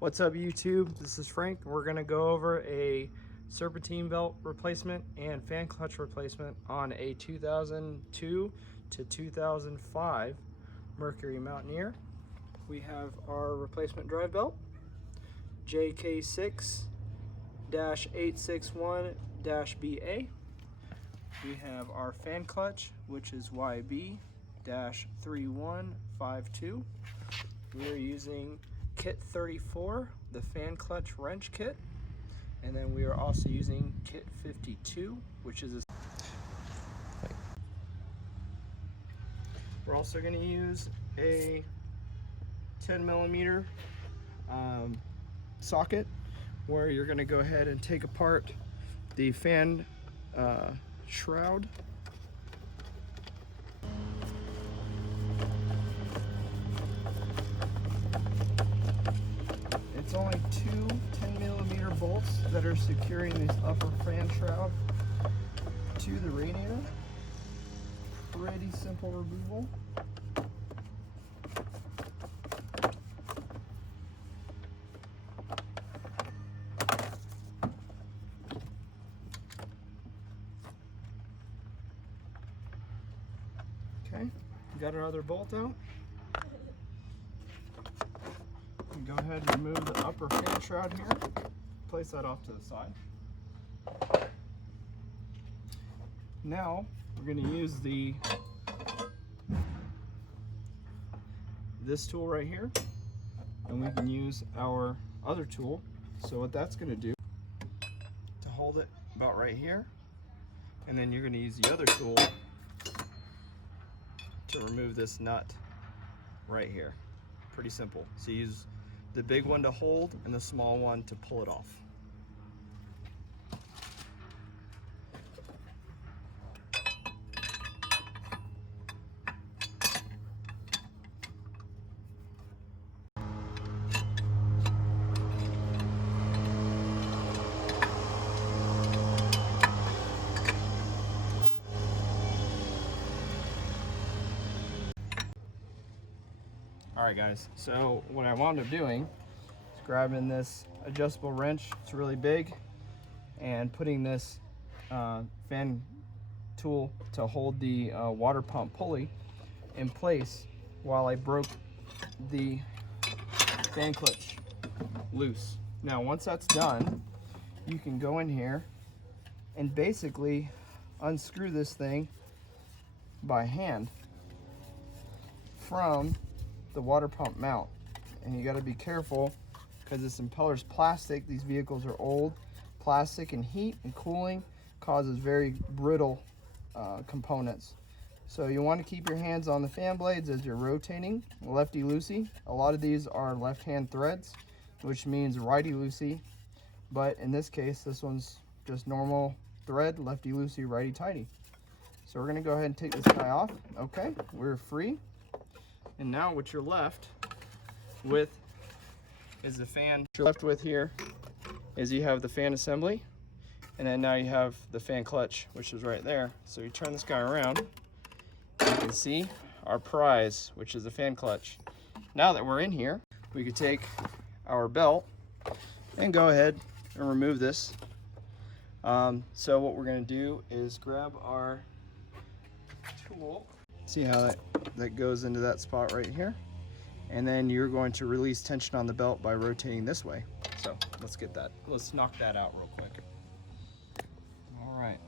What's up YouTube? This is Frank. We're going to go over a serpentine belt replacement and fan clutch replacement on a 2002 to 2005 Mercury Mountaineer. We have our replacement drive belt, JK6-861-BA. We have our fan clutch, which is YB-3152. We are using kit 34, the fan clutch wrench kit, and then we are also using kit 52, which is we're also going to use a 10mm socket, where you're going to go ahead and take apart the fan shroud. It's only two 10mm bolts that are securing this upper fan shroud to the radiator. Pretty simple removal. Okay, got our other bolt out. Go ahead and remove the upper fan shroud here. Place that off to the side. Now we're going to use this tool right here, and we can use our other tool. So what that's going to do, to hold it about right here, and then you're going to use the other tool to remove this nut right here. Pretty simple. So you use the big one to hold and the small one to pull it off. Alright guys, so what I wound up doing is grabbing this adjustable wrench, it's really big, and putting this fan tool to hold the water pump pulley in place while I broke the fan clutch loose. Now once that's done, you can go in here and basically unscrew this thing by hand from the water pump mount. And you got to be careful because this impeller's plastic. These vehicles are old. Plastic and heat and cooling causes very brittle components. So you want to keep your hands on the fan blades as you're rotating lefty-loosey. A lot of these are left-hand threads, which means righty-loosey. But in this case, this one's just normal thread, lefty-loosey, righty-tighty. So we're going to go ahead and take this guy off. Okay, we're free. And now what you're left with is the fan. What you're left with here is you have the fan assembly, and then now you have the fan clutch, which is right there. So you turn this guy around, you can see our prize, which is the fan clutch. Now that we're in here, we could take our belt and go ahead and remove this. So what we're going to do is grab our tool. See how that goes into that spot right here, and then you're going to release tension on the belt by rotating this way. So let's knock that out real quick. All right,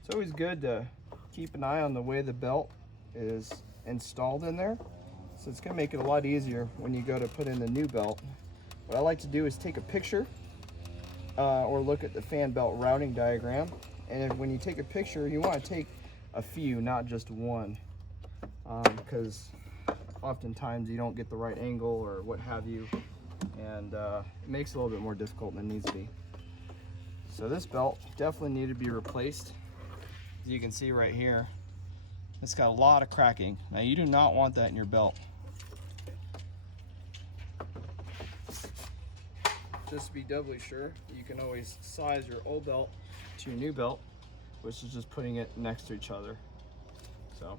it's always good to keep an eye on the way the belt is installed in there, so it's going to make it a lot easier when you go to put in the new belt. What I like to do is take a picture or look at the fan belt routing diagram. And when you take a picture, you want to take a few, not just one, because oftentimes you don't get the right angle or what have you, and it makes it a little bit more difficult than it needs to be. So this belt definitely needed to be replaced. As you can see right here, it's got a lot of cracking. Now you do not want that in your belt. Just to be doubly sure, you can always size your old belt to your new belt, which is just putting it next to each other. So,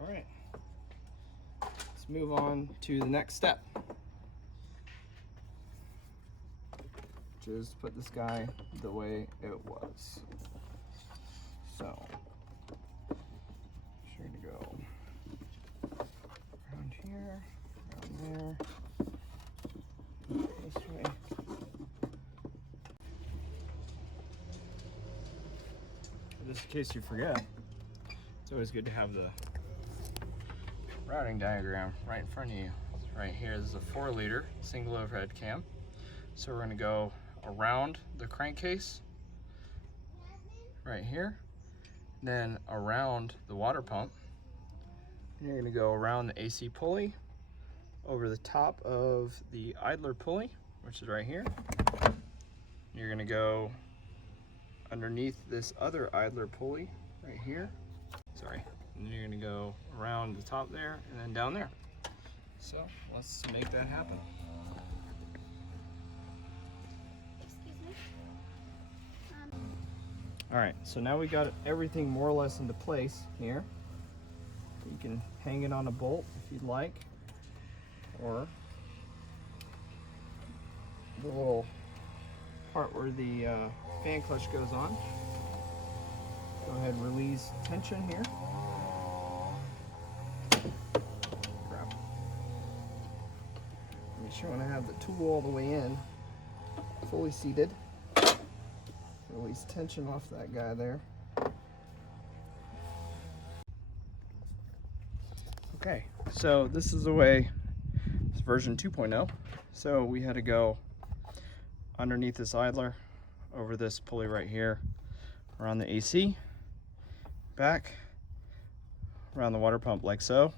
all right. move on to the next step, which is to put this guy the way it was. So, just going to go around here, around there, this way. Just in case you forget, it's always good to have the routing diagram right in front of you. Right here, this is a 4-liter single overhead cam. So we're going to go around the crankcase right here, then around the water pump. And you're going to go around the AC pulley, over the top of the idler pulley, which is right here. You're going to go underneath this other idler pulley right here. Sorry. And then you're going to go around the top there and then down there. So let's make that happen. Excuse me. All right, so now we got everything more or less into place here. You can hang it on a bolt if you'd like, or the little part where the fan clutch goes on. Go ahead and release tension here. Crap. Make sure when I have the tool all the way in, fully seated. Release tension off that guy there. Okay, so this is the way, it's version 2.0. So we had to go underneath this idler, over this pulley right here, around the AC, back, around the water pump like so,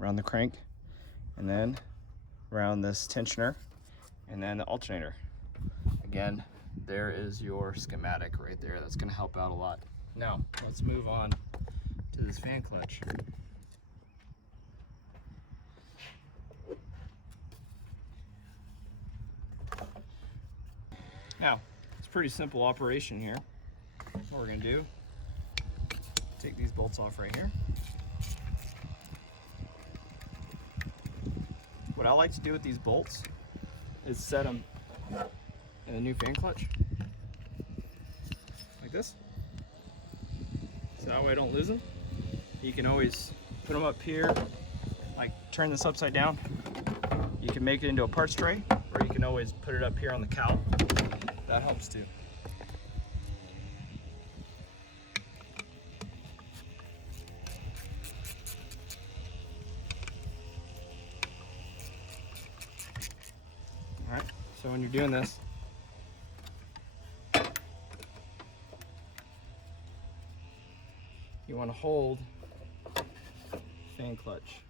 around the crank, and then around this tensioner, and then the alternator. Again, there is your schematic right there. That's going to help out a lot. Now, let's move on to this fan clutch. Now, it's a pretty simple operation here. What we're going to do, take these bolts off right here. What I like to do with these bolts is set them in a new fan clutch, like this. So that way I don't lose them. You can always put them up here, like turn this upside down. You can make it into a parts tray, or you can always put it up here on the cowl. That helps too. All right, so when you're doing this, you want to hold fan clutch.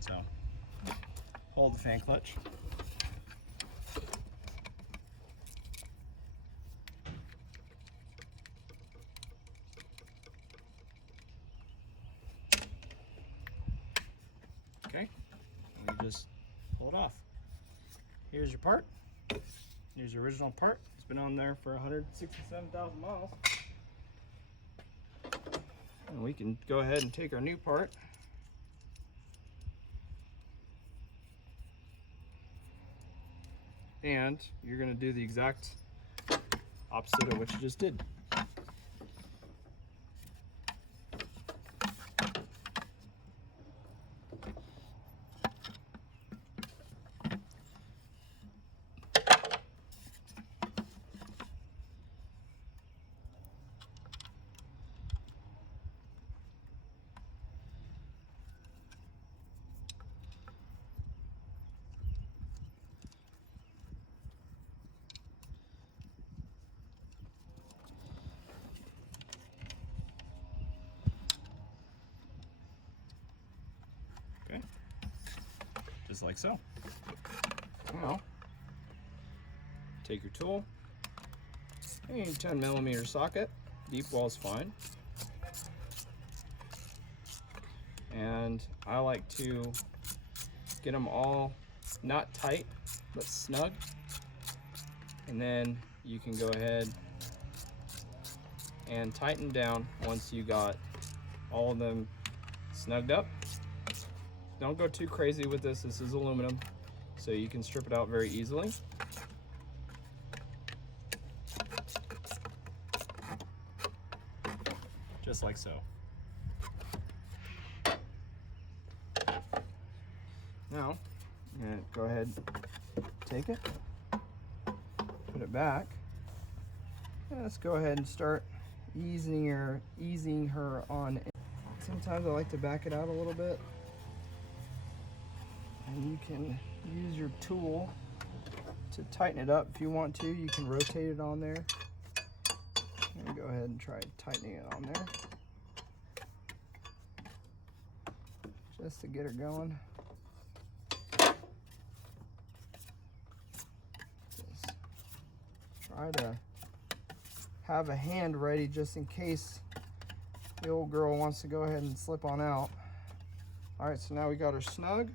So hold the fan clutch. Okay, and you just pull it off. Here's your part. Here's your original part. It's been on there for 167,000 miles. And we can go ahead and take our new part. And you're going to do the exact opposite of what you just did. Okay, just like so. Now, take your tool, a 10mm socket, deep wall is fine. And I like to get them all not tight, but snug. And then you can go ahead and tighten down once you got all of them snugged up. Don't go too crazy with this. This is aluminum, so you can strip it out very easily. Just like so. Now, I'm gonna go ahead, take it, put it back. And let's go ahead and start easing her on. Sometimes I like to back it out a little bit. And you can use your tool to tighten it up if you want to. You can rotate it on there. And go ahead and try tightening it on there. Just to get her going. Just try to have a hand ready just in case the old girl wants to go ahead and slip on out. All right, so now we got her snug.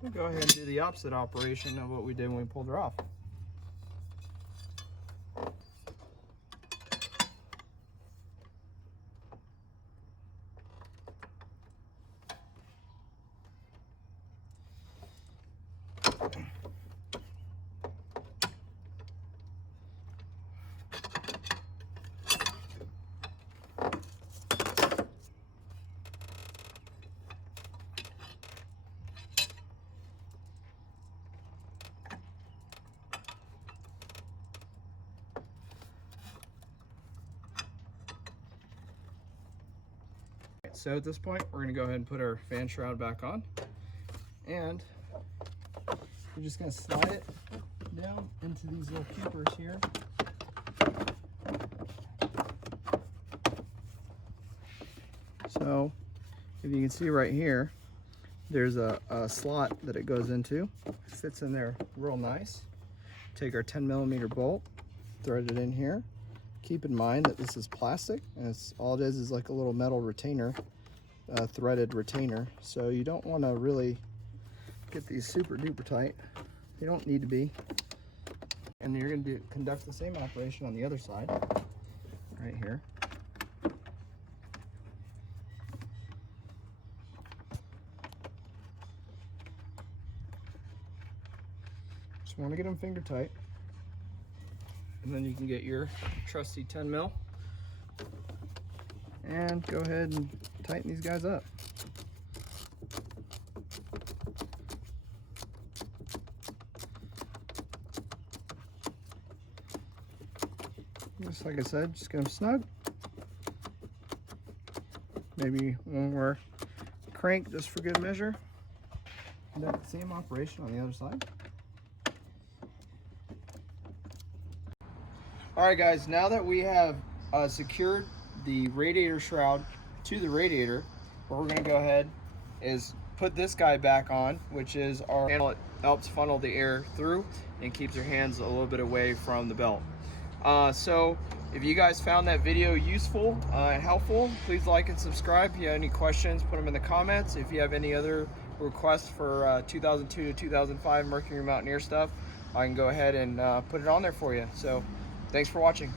We'll go ahead and do the opposite operation of what we did when we pulled her off. So at this point, we're gonna go ahead and put our fan shroud back on, and we're just gonna slide it down into these little keepers here. So if you can see right here, there's a slot that it goes into. It fits in there real nice. Take our 10mm bolt, thread it in here. Keep in mind that this is plastic, and all it is like a little metal retainer, threaded retainer. So you don't want to really get these super duper tight. They don't need to be. And you're going to conduct the same operation on the other side, right here. Just want to get them finger tight. And then you can get your trusty 10mm and go ahead and tighten these guys up. Just like I said, just get them snug. Maybe one more crank just for good measure. Conduct the same operation on the other side. All right, guys, now that we have secured the radiator shroud to the radiator, what we're gonna go ahead is put this guy back on, which is our panel. It helps funnel the air through and keeps your hands a little bit away from the belt. So if you guys found that video useful and helpful, please like and subscribe. If you have any questions, put them in the comments. If you have any other requests for 2002 to 2005 Mercury Mountaineer stuff, I can go ahead and put it on there for you. So thanks for watching.